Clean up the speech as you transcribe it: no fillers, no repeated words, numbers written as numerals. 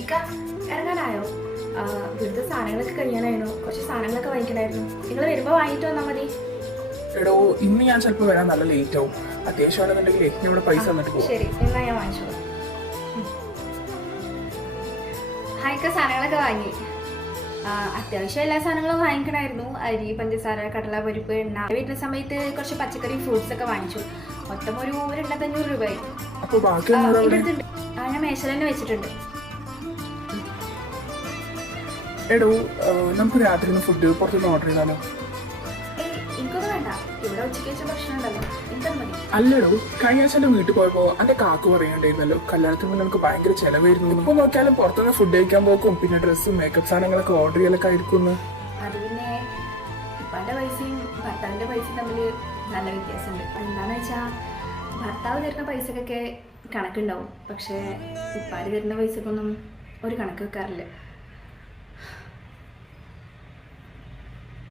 ഇക്ക ഇറങ്ങാനായോ? ഇവിടുത്തെ സാധനങ്ങളൊക്കെ കഴിയാനായിരുന്നു. കുറച്ച് സാധനങ്ങളൊക്കെ വാങ്ങിക്കണമായിരുന്നു. നിങ്ങൾ വരുമ്പോൾ വാങ്ങിയിട്ട് വന്നാൽ മതി. എടോ ഇന്ന് ഞാൻ ചിലപ്പോൾ വരാൻ നല്ല ലേറ്റ് ആവും. അത്യാവശ്യമാണെന്നുണ്ടെങ്കിലേ ഞാൻ ഇവിടെ പൈസ തന്നിട്ട് പോകും. ശരി, എന്നാൽ ഞാൻ വാങ്ങിച്ചോളാം. ഹായ്ക്ക സാധനങ്ങളൊക്കെ വാങ്ങി. അത്യാവശ്യം എല്ലാ സാധനങ്ങളും വാങ്ങിക്കണമായിരുന്നു. അരി, പഞ്ചസാര, കടല, പരിപ്പ്, എണ്ണ. വീട്ടിലെ സമയത്ത് കുറച്ച് പച്ചക്കറി ഫ്രൂട്ട്സ് ഒക്കെ വാങ്ങിച്ചു. മൊത്തം ഒരു 2500 രൂപയായി. അപ്പോൾ ബാക്കി ഞാൻ മേശയിൽ തന്നെ വെച്ചിട്ടുണ്ട്. എടോ നമുക്ക് രാത്രി ഫുഡ് പുറത്തുനിന്ന് ഓർഡർ ചെയ്താലോ? എനിക്കൊന്നും വേണ്ട, ഇവിടെ ഉച്ചയ്ക്ക് വെച്ച ഭക്ഷണം ഉണ്ടല്ലോ, എനിക്കത് മതി. അല്ലടോ, കഴിഞ്ഞ ആഴ്ച എൻ്റെ വീട്ടിൽ പോയപ്പോൾ എൻ്റെ കാക്കു പറയാണ്ടായിരുന്നല്ലോ കല്യാണത്തിന് മുന്നേ നമുക്ക് ഭയങ്കര ചിലവായിരുന്നു. ഇപ്പോൾ നോക്കിയാലും പുറത്തുനിന്ന് ഫുഡ് കഴിക്കാൻ പോക്കും പിന്നെ ഡ്രസ്സും മേക്കപ്പ് സാധനങ്ങളൊക്കെ ഓർഡർ ചെയ്യലൊക്കെ ആയിരിക്കും. അത് പിന്നെ ഇപ്പാൻ്റെ പൈസയും ഭർത്താവിൻ്റെ പൈസയും തമ്മിൽ നല്ല വ്യത്യാസമുണ്ട്. എന്താണെന്ന് വെച്ചാൽ ഭർത്താവ് തരുന്ന പൈസക്കൊക്കെ കണക്കുണ്ടാവും, പക്ഷേ ഇപ്പാര് തരുന്ന പൈസക്കൊന്നും ഒരു കണക്ക് വെക്കാറില്ല.